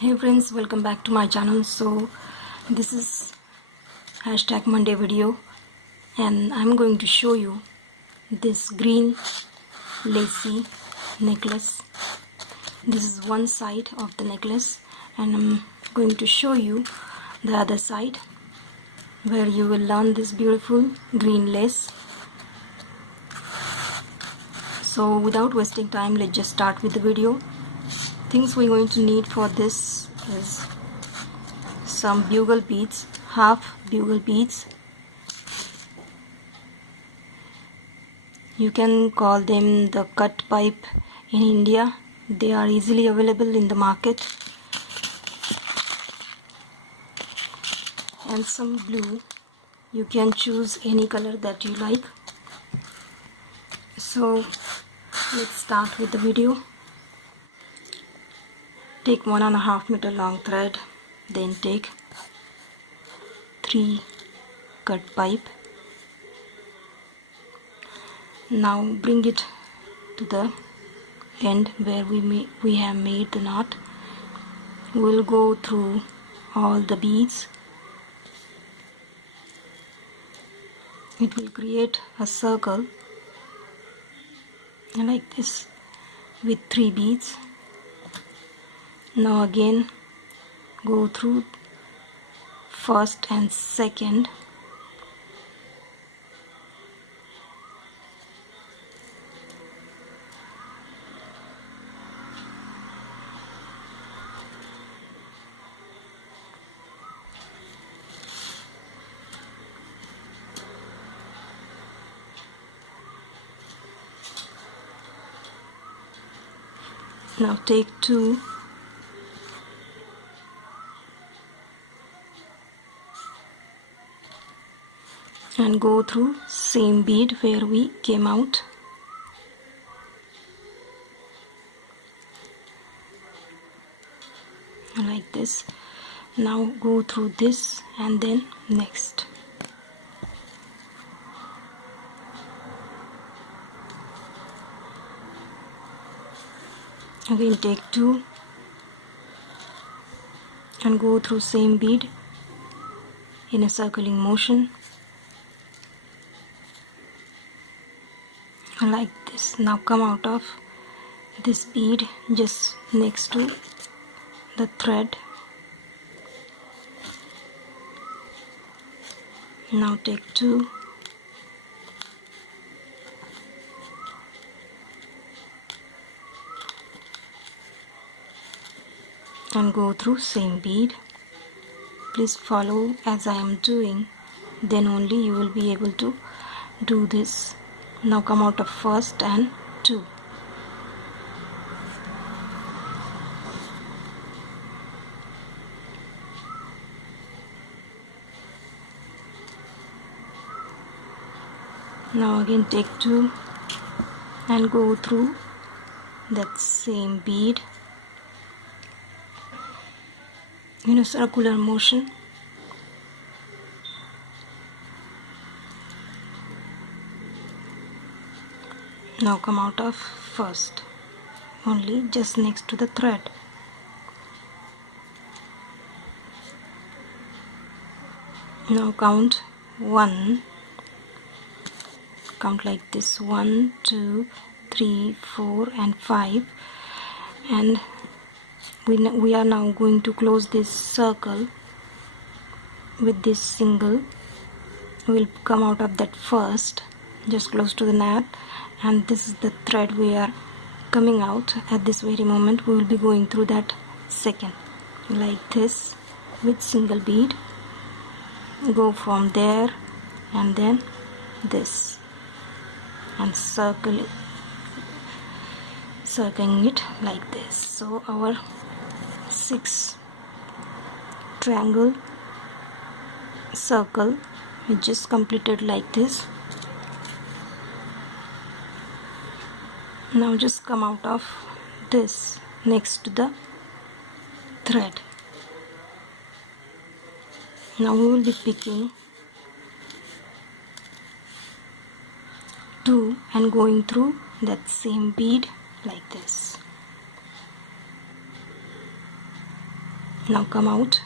Hey friends, welcome back to my channel. So this is #Monday video and I'm going to show you this green lacy necklace. This is one side of the necklace and I'm going to show you the other side where you will learn this beautiful green lace. So without wasting time, let's just start with the video. Things we're going to need for this is some bugle beads, half bugle beads. You can call them the cut pipe in India. They are easily available in the market. And some glue. You can choose any color that you like. So let's start with the video. Take 1.5 meter long thread, then take 3 cut pipe. Now bring it to the end where we have made the knot. We'll go through all the beads. It will create a circle like this with 3 beads. Now again go through first and second. Now take 2 and go through same bead where we came out. Like this. Now go through this and then next. Again take 2 and go through same bead in a circling motion like this. Now come out of this bead just next to the thread. Now take 2 and go through same bead. Please follow as I am doing, then only you will be able to do this. Now come out of first and 2. Now again take 2 and go through that same bead in a circular motion. Now come out of first, only just next to the thread. Now count 1, count like this, 1, 2, 3, 4 and 5, and we are now going to close this circle with this single. We'll come out of that first, just close to the knot, and this is the thread we are coming out at this very moment. We will be going through that second like this with single bead. Go from there and then this and circling it like this. So our 6 triangle circle is just completed like this. Now just come out of this next to the thread. Now we will be picking 2 and going through that same bead like this. Now come out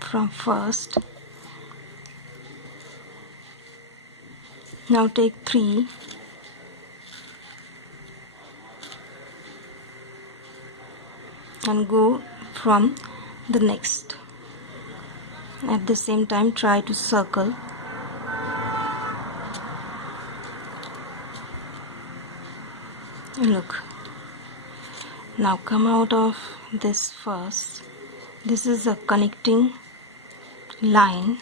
from first. Now take 3 and go from the next. At the same time try to circle. Look. Now come out of this first. This is a connecting line.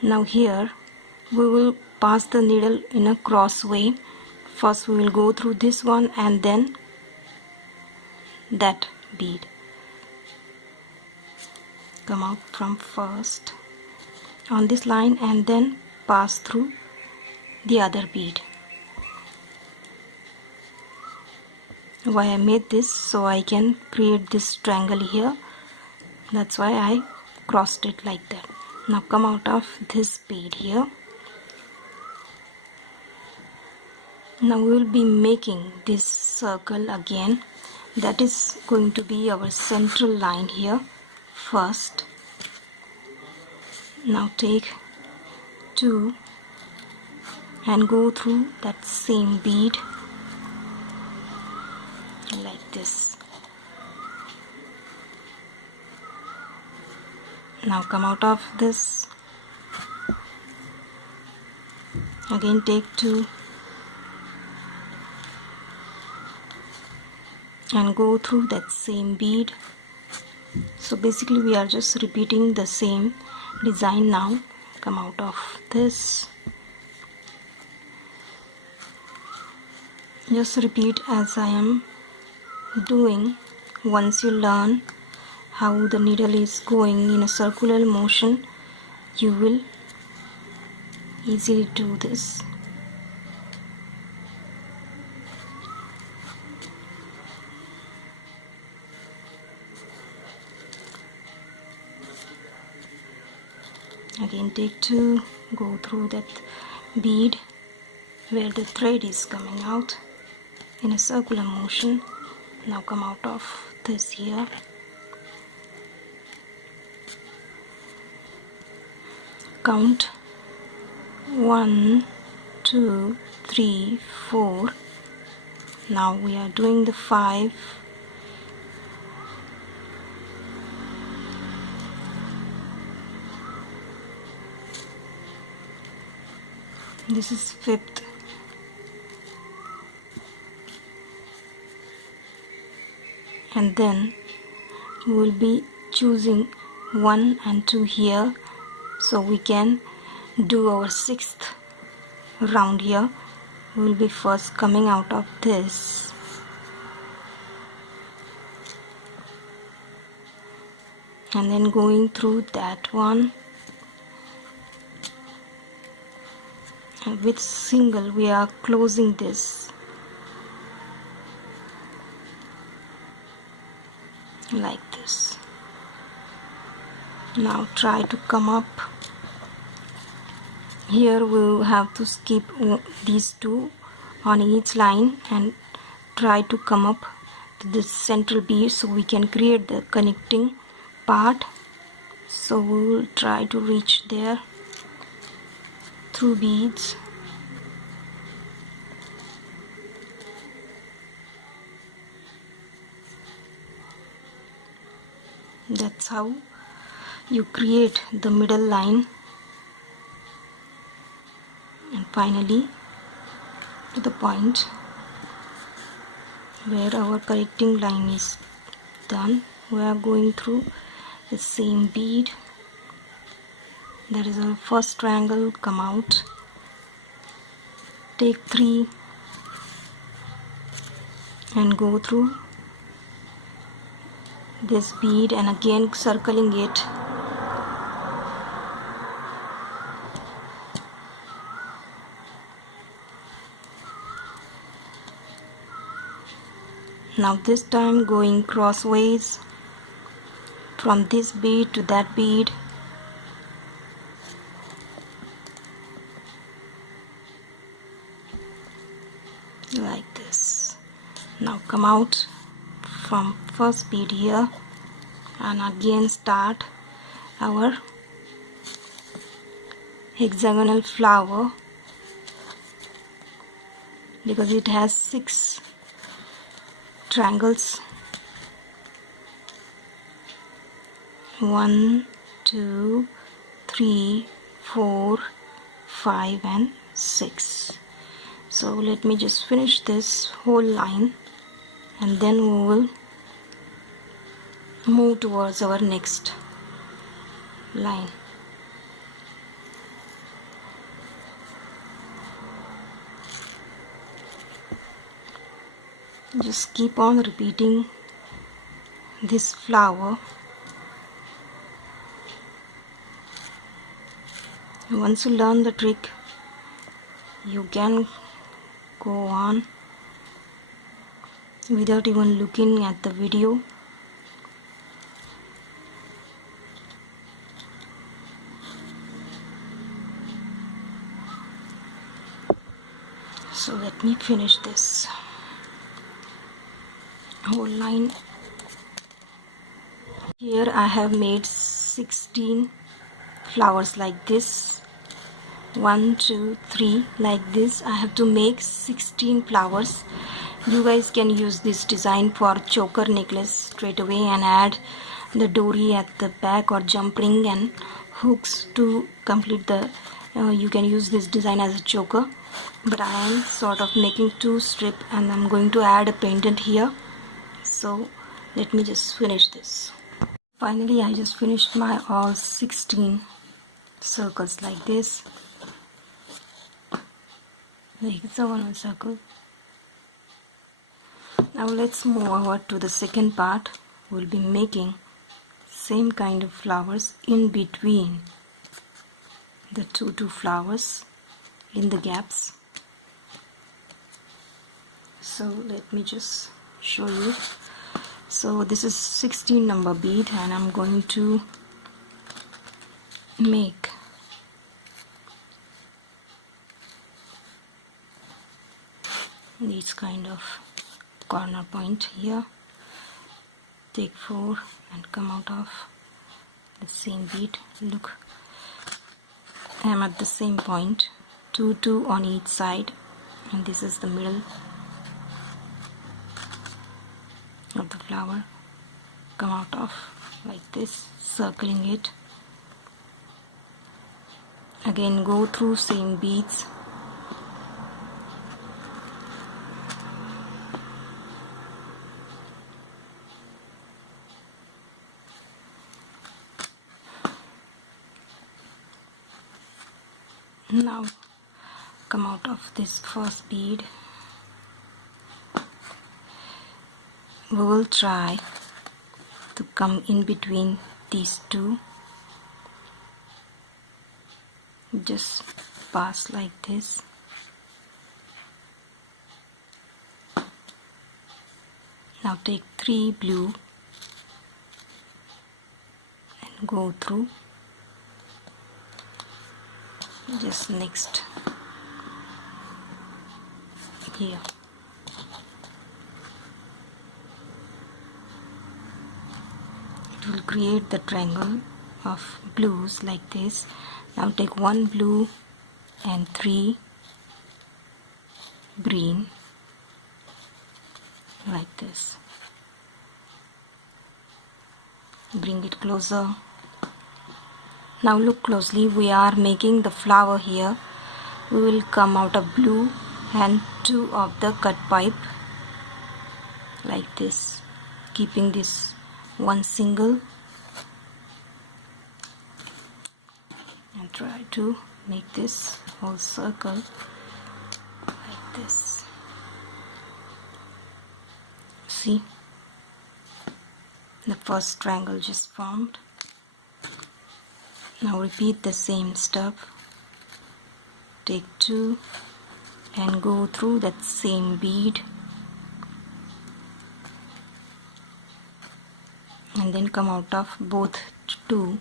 Now here we will pass the needle in a cross way. First we will go through this one and then that bead. Come out from first on this line and then pass through the other bead. Why I made this, so I can create this triangle here. That's why I crossed it like that. Now come out of this bead here. Now we will be making this circle again. That is going to be our central line here first. Now take 2 and go through that same bead like this. Now come out of this. Again take 2 and go through that same bead. So basically we are just repeating the same design now. Come out of this. Just repeat as I am doing. Once you learn how the needle is going in a circular motion, you will easily do this. Again take 2, go through that bead where the thread is coming out in a circular motion. Now come out of this here. Count 1, 2, 3, 4. Now we are doing the 5. This is 5th. And then we will be choosing 1 and 2 here, so we can do our 6th round here. We will be first coming out of this and then going through that one. And with single we are closing this like this. Now try to come up. Here we will have to skip these 2 on each line and try to come up to this central bead so we can create the connecting part. So we will try to reach there through beads. That's how you create the middle line, and finally to the point where our connecting line is done, we are going through the same bead. That is our first triangle. Come out, take 3 and go through this bead and again circling it. Now this time going crossways from this bead to that bead. Like this. Now come out from first bead here and again start our hexagonal flower, because it has 6 triangles. 1 2 3 4 5 and 6. So let me just finish this whole line and then we will move towards our next line. Just keep on repeating this flower. Once you learn the trick, you can go on without even looking at the video. So let me finish this whole line. Here I have made 16 flowers like this. 1 2 3 like this. I have to make 16 flowers. You guys can use this design for choker necklace straight away and add the dory at the back or jump ring and hooks to complete the you can use this design as a choker, but I am sort of making 2 strip and I'm going to add a pendant here. So let me just finish this. Finally I just finished my all 16 circles like this, the hexagonal circle. Now let's move over to the second part. We'll be making same kind of flowers in between the two flowers in the gaps. So let me just show you. So this is 16 number bead and I'm going to make these kind of corner point here. Take 4 and come out of the same bead. Look, I am at the same point, 2 on each side, and this is the middle of the flower. Come out of like this, circling it. Again go through same beads. Now come out of this first bead. We will try to come in between these two. Just pass like this. Now take 3 blue and go through. Just next here. It will create the triangle of blues like this. Now take 1 blue and 3 green like this. Bring it closer. Now look closely, we are making the flower here. We will come out of blue and 2 of the cut pipe like this, keeping this one single, and try to make this whole circle like this. See, the first triangle just formed. Now repeat the same step. Take 2 and go through that same bead and then come out of both 2.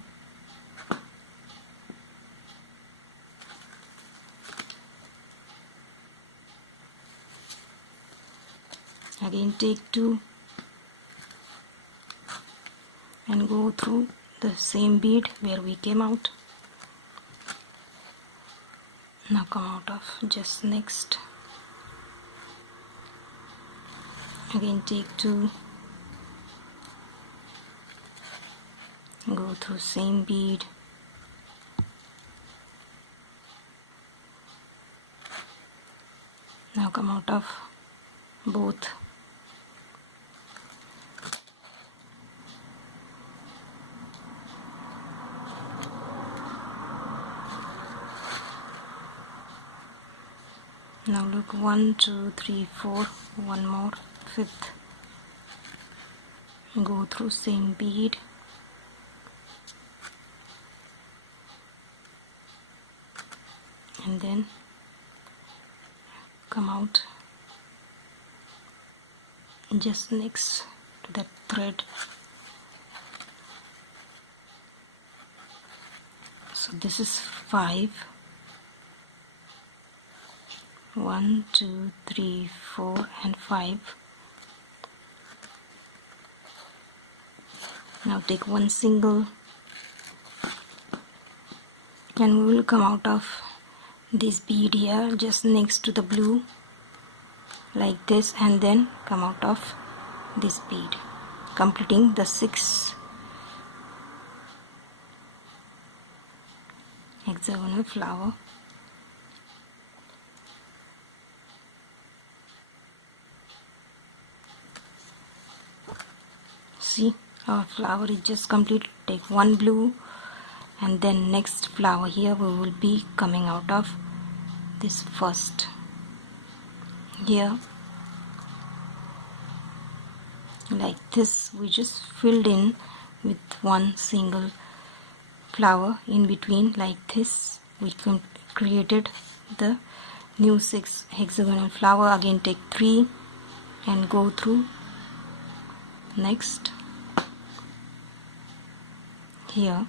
Again take 2 and go through the same bead where we came out. Now come out of just next. Again take 2, go through same bead, now come out of both. Now look, 1 2 3 4, one more, 5th, go through same bead, and then come out just next to that thread. So this is 5, 1 2 3 4 and 5. Now take one single and we will come out of this bead here just next to the blue like this, and then come out of this bead, completing the 6 hexagonal flower. See, our flower is just complete. Take one blue and then next flower here we will be coming out of this first. Here like this we just filled in with one single flower in between. Like this we created the new 6 hexagonal flower. Again take 3 and go through next. Here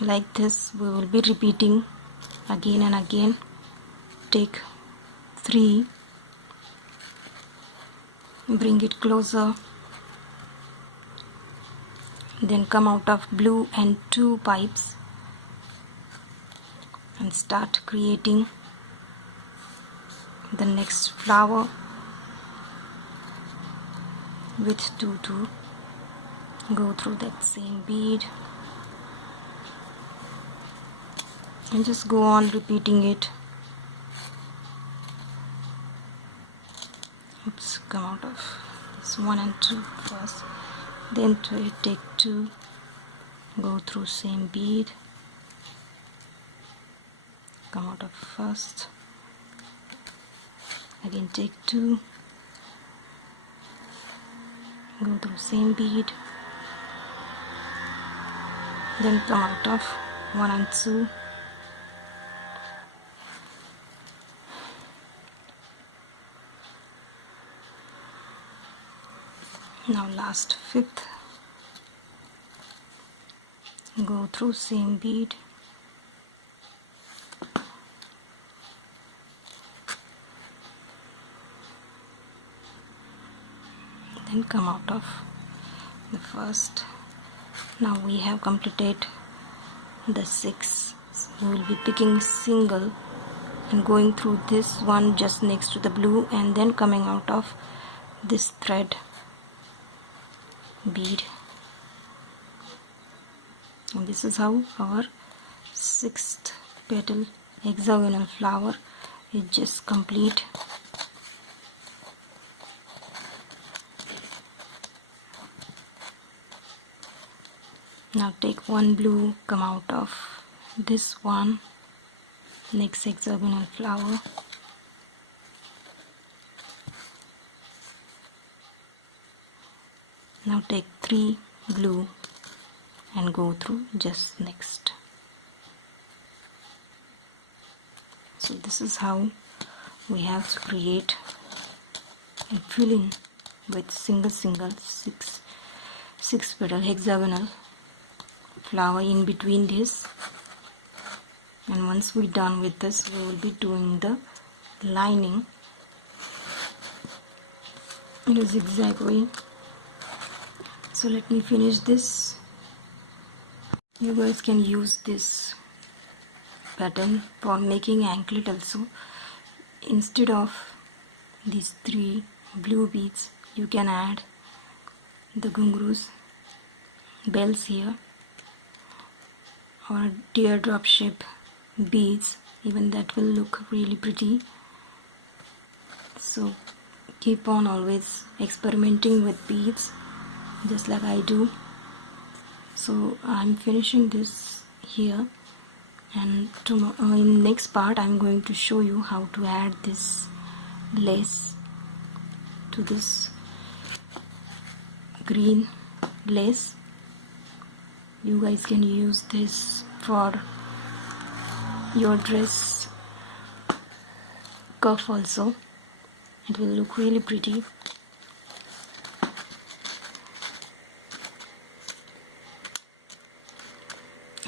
like this we will be repeating again and again. Take 3, bring it closer, then come out of blue and 2 pipes and start creating the next flower with 2 2. Go through that same bead and just go on repeating it. Oops, come out of this 1 and 2 first, then take 2, go through same bead, come out of first, again take 2, go through same bead, then come out of 1 and 2, now last 5th, go through same bead, then come out of the first. Now we have completed the 6. We will be picking single and going through this one just next to the blue and then coming out of this thread bead, and this is how our 6th petal hexagonal flower is just complete. Now take one blue, come out of this one, next hexagonal flower, now take 3 blue and go through just next. So this is how we have to create and fill in with single 6 petal hexagonal flower in between this. And once we're done with this, we will be doing the lining in a zigzag way. So let me finish this. You guys can use this pattern for making anklet also. Instead of these 3 blue beads, you can add the gungroos, bells here, or teardrop shape beads. Even that will look really pretty. So keep on always experimenting with beads, just like I do. So I'm finishing this here, and in next part I'm going to show you how to add this lace to this green lace. You guys can use this for your dress cuff also. It will look really pretty.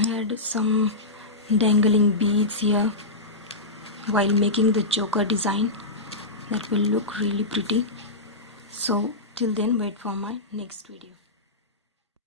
Add some dangling beads here while making the choker design. That will look really pretty. So till then, wait for my next video.